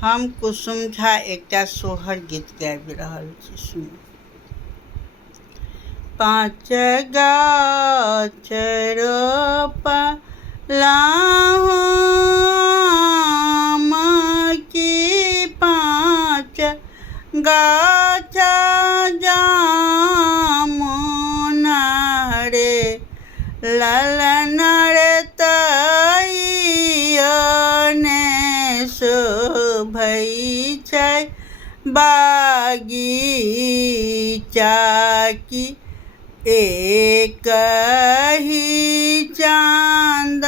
हम कुसुम झा एकटा सोहर गीत गाबि रहल छी। सुनू। पाँच गाछ रोपलाहु आम की, पाँच गाछ जामुन रे, ललन रे तैयने शोभै छै बागीचा की, एकहि चाँदन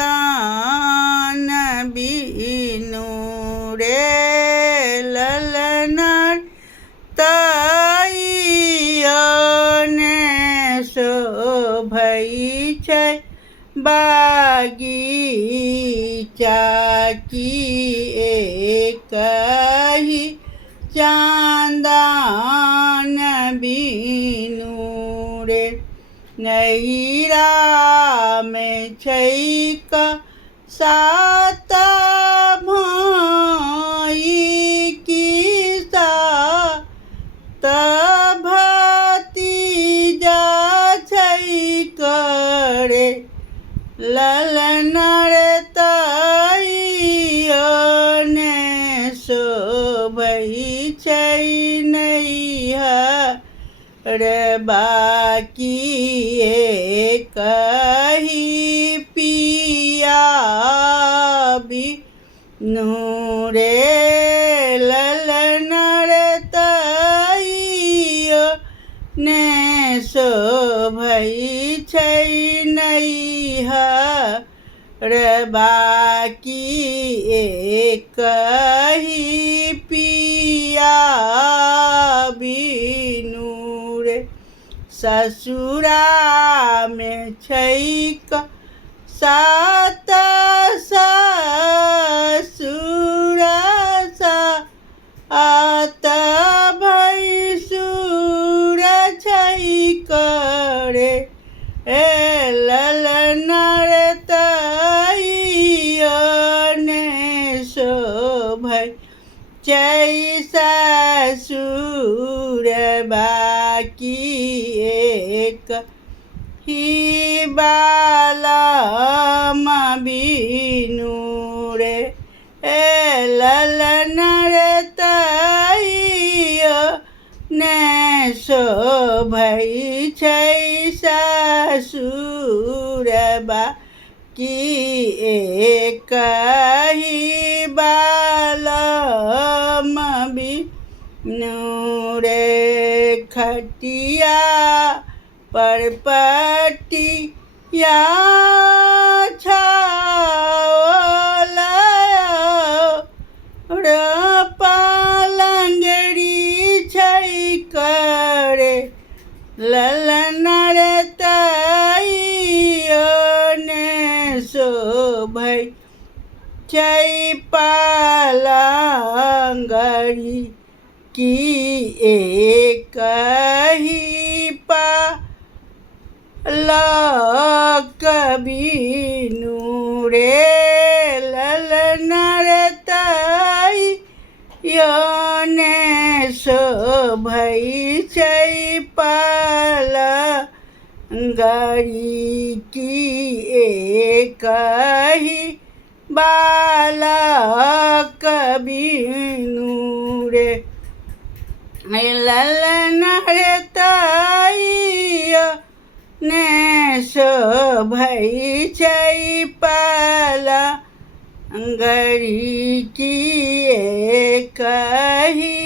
बिनु रे, ललन तैयने शोभै छै बागीचा की, एकहि चाँदन बिनु रे। नैरा में छैक सात भाई की, सात भतीजा छैक रे, ललन रे तैयने शोभै छै नैहर बाकी, एकहि पिया बिनु रे, ललन रे तैयने शोभै छै नैहर बाकी, एकहि पिया बिनु रे। ससुरा में छैक सात ससुर, सात भैसुर छैक रे, ललन रे तैयने शोभै छै ससुर बाकी, एकहि बालम बिनु रे, ललन रे तैयने शोभै छै ससुर बाकी, एकहि बालम बिनु रे। खटिया पर पटिया छाओल, पलंगड़ी छैक रे, ललन रे तैयने शोभै छै पलंगड़ी की, एकहि पलक बिनु रे, ललन रे तैयने शोभै छै पलंगड़ी की, एकहि बालक बिनु रे, ललन रे तैयने शोभै छै पलंगड़ी की, एकहि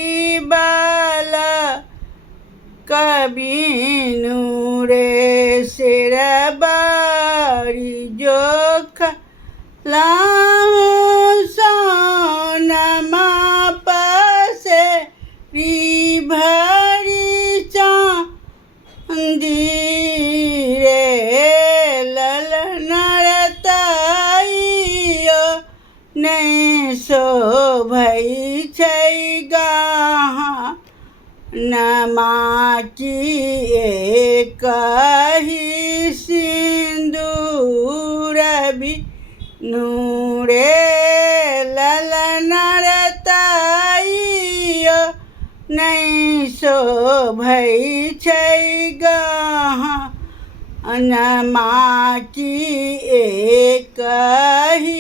बालक बिनु रे। शेरबारी जोख लाहु सोनमा पसे भरी चाँदी रे, ललन रे तैयने शोभै छै गहनमा की, एकहि सिंदूर बिनु रे, ललन रे नहीं शोभै छै गहनमा की एकहि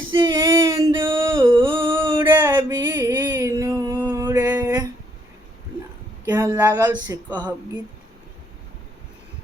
सिन्दूर बिनु रे। केहन लागल से कहब गीत।